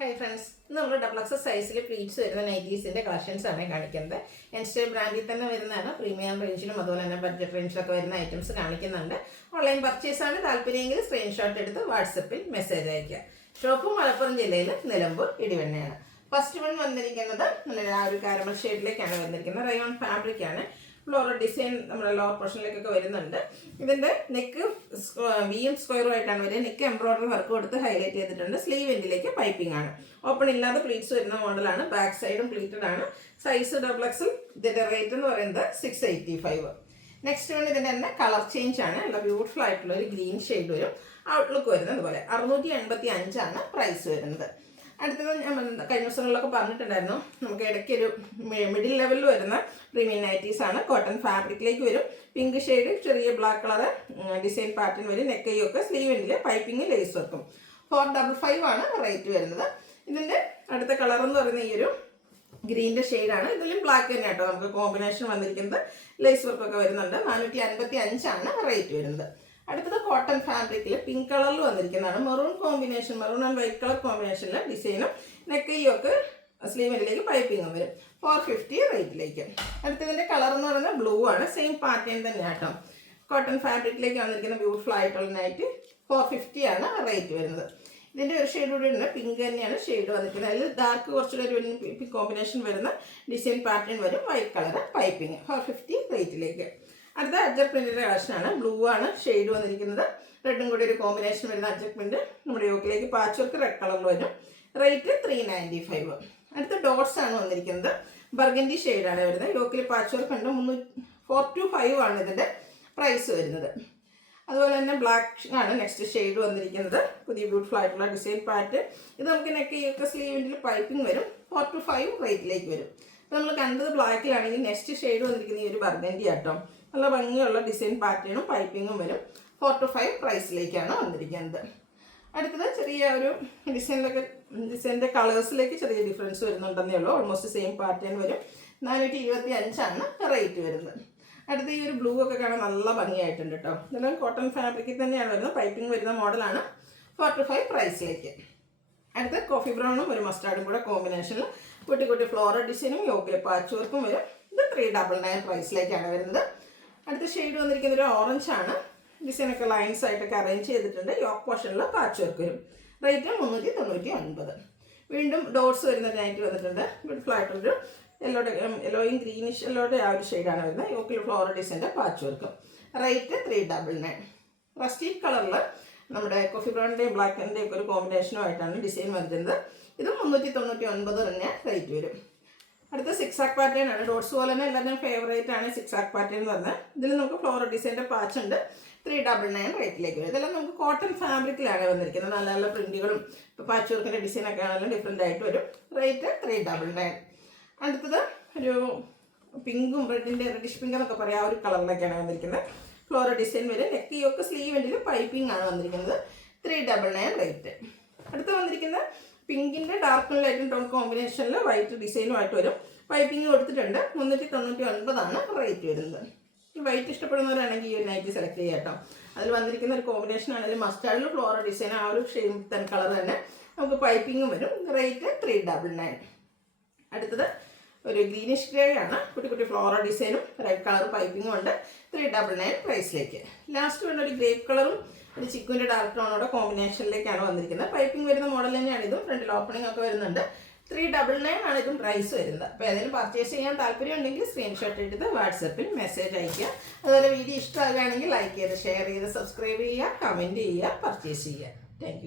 Hi friends, ഇന്ന് നമ്മൾ double XL സൈസിൽ പ്ലീറ്റ്സ് വരുന്ന നൈറ്റീസിൻ്റെ കളക്ഷൻസ് ആണ് കാണിക്കുന്നത്. എൻസ്റ്റേ ബ്രാൻഡിൽ തന്നെ വരുന്നതാണ്. പ്രീമിയം റേഞ്ചിലും അതുപോലെ തന്നെ ബഡ്ജറ്റ് റേഞ്ചിലൊക്കെ വരുന്ന ഐറ്റംസ് കാണിക്കുന്നുണ്ട്. ഓൺലൈൻ പർച്ചേസ് ആണ് താല്പര്യമെങ്കിൽ സ്ക്രീൻഷോട്ട് എടുത്ത് വാട്സപ്പിൽ മെസ്സേജ് അയയ്ക്കുക. ഷോപ്പ് മലപ്പുറം ജില്ലയിൽ നിലമ്പൂർ ഇടിവണ്ണയാണ്. ഫസ്റ്റ് വൺ വന്നിരിക്കുന്നത് ആ ഒരു കാരമൽ ഷെയ്ഡിലേക്കാണ് വന്നിരിക്കുന്നത്. റയോൺ ഫാബ്രിക് ആണ്. ഫ്ലോറൽ ഡിസൈൻ നമ്മുടെ ലോവർ പോർഷനിലേക്കൊക്കെ വരുന്നുണ്ട്. ഇതിൻ്റെ നെക്ക് വിയും സ്ക്വയറും ആയിട്ടാണ് വരുന്നത്. നെക്ക് എംബ്രോയിഡറി വർക്ക് കൊടുത്ത് ഹൈലൈറ്റ് ചെയ്തിട്ടുണ്ട്. സ്ലീവ് എൻഡിലേക്ക് പൈപ്പിംഗ് ആണ്. ഓപ്പൺ ഇല്ലാതെ പ്ലീറ്റ്സ് വരുന്ന മോഡലാണ്. ബാക്ക് സൈഡും പ്ലീറ്റഡ് ആണ്. Size double XL. ഇതിൻ്റെ റേറ്റ് എന്ന് പറയുന്നത് 685. നെക്സ്റ്റ് വൺ ഇതിൻ്റെ തന്നെ കളർ ചേഞ്ച് ആണ്. നല്ല ബ്യൂട്ടിഫുൾ ആയിട്ടുള്ള ഒരു ഗ്രീൻ ഷെയ്ഡ് വരും. ഔട്ട്ലുക്ക് വരുന്നത് അതുപോലെ 685 പ്രൈസ് വരുന്നത്. അടുത്തത് ഞാൻ കഴിഞ്ഞ ദിവസങ്ങളിലൊക്കെ പറഞ്ഞിട്ടുണ്ടായിരുന്നു. നമുക്ക് ഇടയ്ക്കൊരു മിഡിൽ ലെവലിൽ വരുന്ന പ്രീമിയം നൈറ്റീസ് ആണ്. കോട്ടൺ ഫാബ്രിക്കിലേക്ക് വരും. പിങ്ക് ഷെയ്ഡ്, ചെറിയ ബ്ലാക്ക് കളർ ഡിസൈൻ പാറ്റേൺ വരും. നെക്കൈയൊക്കെ സ്ലീവിൻ്റെ പൈപ്പിംഗ് ലേസ് വർക്കും. 455 റേറ്റ് വരുന്നത്. ഇതിൻ്റെ അടുത്ത കളർ എന്ന് പറയുന്നത് ഈ ഒരു ഗ്രീൻ്റെ ഷെയ്ഡാണ്. ഇതിലും ബ്ലാക്ക് തന്നെ കേട്ടോ. നമുക്ക് കോമ്പിനേഷൻ വന്നിരിക്കുന്നത് ലേസ് വർക്കൊക്കെ വരുന്നുണ്ട്. 455 റേറ്റ് വരുന്നത്. അടുത്തത് കോട്ടൺ ഫാബ്രിക്കിൽ പിങ്ക് കളറിൽ വന്നിരിക്കുന്നതാണ്. Maroon combination, maroon and white colour കോമ്പിനേഷനിൽ ഡിസൈനും നെക്കൈയൊക്കെ സ്ലീവിലേക്ക് പൈപ്പിങ്ങും വരും. 450 റേറ്റിലേക്ക്. അടുത്തതിൻ്റെ കളർ എന്ന് പറയുന്നത് ബ്ലൂ ആണ്. സെയിം പാറ്റേൺ തന്നെ കേട്ടോ. കോട്ടൺ ഫാബ്രിക്കിലേക്ക് വന്നിരിക്കുന്ന ബ്യൂട്ടിഫുൾ ആയിട്ടുള്ള നൈറ്റ് 450 റേറ്റ് വരുന്നത്. ഇതിൻ്റെ ഒരു ഷെയ്ഡ് കൂടി ഉണ്ട്. പിങ്ക് തന്നെയാണ് ഷെയ്ഡ് വന്നിരിക്കുന്നത്. അതിൽ ഡാർക്ക് കുറച്ചുകൂടെ ഒരു കോമ്പിനേഷൻ വരുന്ന ഡിസൈൻ പാറ്റേൺ വരും. White colour piping 450 റേറ്റിലേക്ക്. അടുത്ത അജ്ജക് പ്രിന്റിൻ്റെ കളക്ഷനാണ്. ബ്ലൂ ആണ് ഷെയ്ഡ് വന്നിരിക്കുന്നത്. റെഡും കൂടി ഒരു കോമ്പിനേഷൻ വരുന്ന അജ്ജക് പ്രിന്റ് നമ്മുടെ യോക്കിലേക്ക് പാച്ച് വർക്ക് റെഡ് കളറിൽ വരും. റേറ്റ് 395. അടുത്ത ഡോട്ട്സ് ആണ് വന്നിരിക്കുന്നത്. ബർഗൻഡി ഷെയ്ഡാണ് വരുന്നത്. യോക്കിൽ പാച്ച് വർക്ക് ഉണ്ട്. 425 ഇതിൻ്റെ പ്രൈസ് വരുന്നത്. അതുപോലെ തന്നെ ബ്ലാക്ക് ആണ് നെക്സ്റ്റ് ഷെയ്ഡ് വന്നിരിക്കുന്നത്. പുതിയ ബ്യൂട്ടിഫുൾ ആയിട്ടുള്ള ഡിസൈൻ പാറ്റേൺ. ഇത് നമുക്ക് നെക്കൈയൊക്കെ സ്ലീവിൻ്റെ പൈപ്പിംഗ് വരും. 425 റേറ്റിലേക്ക് വരും. അപ്പോൾ നമ്മൾ കണ്ടത് ബ്ലാക്കിലാണെങ്കിൽ നെക്സ്റ്റ് ഷെയ്ഡ് വന്നിരിക്കുന്ന ഈ ഒരു ബർഗൻഡി ആട്ടോ. നല്ല ഭംഗിയുള്ള ഡിസൈൻ പാറ്റേണും പൈപ്പിങ്ങും വരും. 425 പ്രൈസിലേക്കാണ് വന്നിരിക്കുന്നത്. അടുത്തത് ചെറിയ ഒരു ഡിസൈനിൻ്റെ കളേഴ്സിലേക്ക് ചെറിയ ഡിഫറൻസ് വരുന്നുണ്ടെന്നേ ഉള്ളൂ. ഓൾമോസ്റ്റ് സെയിം പാറ്റേൺ വരും. 425 റേറ്റ് വരുന്നത്. അടുത്ത ഈ ഒരു ബ്ലൂ ഒക്കെ കാണാൻ നല്ല ഭംഗിയായിട്ടുണ്ട് കേട്ടോ. ഇതെല്ലാം കോട്ടൺ ഫാബ്രിക്കിൽ തന്നെയാണ് വരുന്നത്. പൈപ്പിംഗ് വരുന്ന മോഡലാണ്. 425 പ്രൈസിലേക്ക്. അടുത്ത കോഫി ബ്രൗണും ഒരു മസ്റ്റാർഡും കൂടെ കോമ്പിനേഷനിൽ കുട്ടി കുട്ടി ഫ്ലോറൽ ഡിസൈനും യോക്കിൽ പാച്ച് വർക്കും വരും. ഇത് 399 പ്രൈസിലേക്കാണ് വരുന്നത്. അടുത്ത ഷെയ്ഡ് വന്നിരിക്കുന്ന ഒരു ഓറഞ്ച് ആണ്. ഡിസൈനൊക്കെ ലൈൻസ് ആയിട്ടൊക്കെ അറേഞ്ച് ചെയ്തിട്ടുണ്ട്. യോക്ക് പോർഷനിൽ പാച്ച് വർക്ക് വരും. റേറ്റ് 399. വീണ്ടും ഡോട്ട്സ് വരുന്ന നൈറ്റ് വന്നിട്ടുണ്ട്. ബ്യൂട്ടിഫുൾ ആയിട്ടൊരു യെല്ലോയും ഗ്രീനിഷ് യെല്ലോയുടെ ആ ഒരു ഷെയ്ഡാണ് വരുന്നത്. യോക്കിൽ ഫ്ലോറൽ ഡിസൈൻ്റെ പാച്ച് വർക്കും. റേറ്റ് 399. റസ്റ്റീക് കളറിൽ നമ്മുടെ കോഫി ബ്രൗണിൻ്റെയും ബ്ലാക്കിൻ്റെയും ഒക്കെ ഒരു കോമ്പിനേഷനുമായിട്ടാണ് ഡിസൈൻ വരുന്നത്. ഇത് 399 തന്നെ റേറ്റ് വരും. അടുത്ത സിക്സാക് പാറ്റേൺ ആണ്. ഡോട്ട്സ് പോലെ തന്നെ എല്ലാവരുടെയും ഫേവറേറ്റ് ആണ് സിക്സാക് പാറ്റേൺ എന്ന് പറഞ്ഞാൽ. ഇതിൽ നമുക്ക് ഫ്ലോറൽ ഡിസൈൻ്റെ പാച്ച് ഉണ്ട്. 399 റേറ്റിലേക്ക് വരും. ഇതെല്ലാം നമുക്ക് കോട്ടൺ ഫാബ്രിക്കിലാണ് വന്നിരിക്കുന്നത്. നല്ല നല്ല പ്രിൻറ്റുകളും ഇപ്പോൾ പാച്ച് വർക്കിൻ്റെ ഡിസൈനൊക്കെ ആണെങ്കിലും ഡിഫറെൻ്റ് ആയിട്ട് വരും. റേറ്റ് 399. അടുത്തത് ഒരു പിങ്കും റെഡിഷ് പിങ്ക് എന്നൊക്കെ പറയാം. ആ ഒരു കളറിലൊക്കെയാണ് വന്നിരിക്കുന്നത്. ഫ്ലോറൽ ഡിസൈൻ വരും. നെക്കിയൊക്കെ സ്ലീവെൻഡിൽ പൈപ്പിംഗ് ആണ് വന്നിരിക്കുന്നത്. 399 റേറ്റ്. അടുത്ത് വന്നിരിക്കുന്ന പിങ്കിൻ്റെ ഡാർക്ക് ലൈറ്റും ടോൺ കോമ്പിനേഷനിൽ വൈറ്റ് ഡിസൈനുമായിട്ട് വരും. പൈപ്പിംഗ് കൊടുത്തിട്ടുണ്ട്. 399 റേറ്റ് വരുന്നത്. ഈ വൈറ്റ് ഇഷ്ടപ്പെടുന്നവരാണെങ്കിൽ ഈ ഒരു നൈറ്റ് സെലക്ട് ചെയ്യാം കേട്ടോ. അതിൽ വന്നിരിക്കുന്ന ഒരു കോമ്പിനേഷൻ ആണെങ്കിൽ മസ്റ്റാർഡിൽ ഫ്ലോറൽ ഡിസൈൻ ആ ഒരു ഷെയിം തൻ കളർ തന്നെ നമുക്ക് പൈപ്പിങ്ങും വരും. റേറ്റ് 399. അടുത്തത് ഒരു ഗ്രീനിഷ് ഗ്രേ ആണ്. കുട്ടി കുട്ടി ഫ്ലോറൽ ഡിസൈനും റെഡ് കളർ പൈപ്പിങ്ങും ഉണ്ട്. 399 പ്രൈസിലേക്ക്. ലാസ്റ്റ് വേണ്ട ഒരു ഗ്രേപ്പ് കളറും ഒരു ചിക്കുവിൻ്റെ ഡാർക്ക് ടോണോടെ കോമ്പിനേഷനിലേക്കാണ് വന്നിരിക്കുന്നത്. പൈപ്പിംഗ് വരുന്ന മോഡൽ തന്നെയാണ് ഇതും. ഫ്രണ്ടിൽ ഓപ്പണിംഗ് ഒക്കെ വരുന്നുണ്ട്. 399 ഇതും പ്രൈസ് വരുന്നത്. അപ്പോൾ ഏതെങ്കിലും പർച്ചേസ് ചെയ്യാൻ താല്പര്യം ഉണ്ടെങ്കിൽ സ്ക്രീൻഷോട്ട് എടുത്ത് വാട്സപ്പിൽ മെസ്സേജ് അയയ്ക്കുക. അതുപോലെ വീഡിയോ ഇഷ്ടമാകുകയാണെങ്കിൽ ലൈക്ക് ചെയ്ത് ഷെയർ ചെയ്ത് സബ്സ്ക്രൈബ് ചെയ്യുക, കമൻറ്റ് ചെയ്യുക, പർച്ചേസ് ചെയ്യുക. താങ്ക്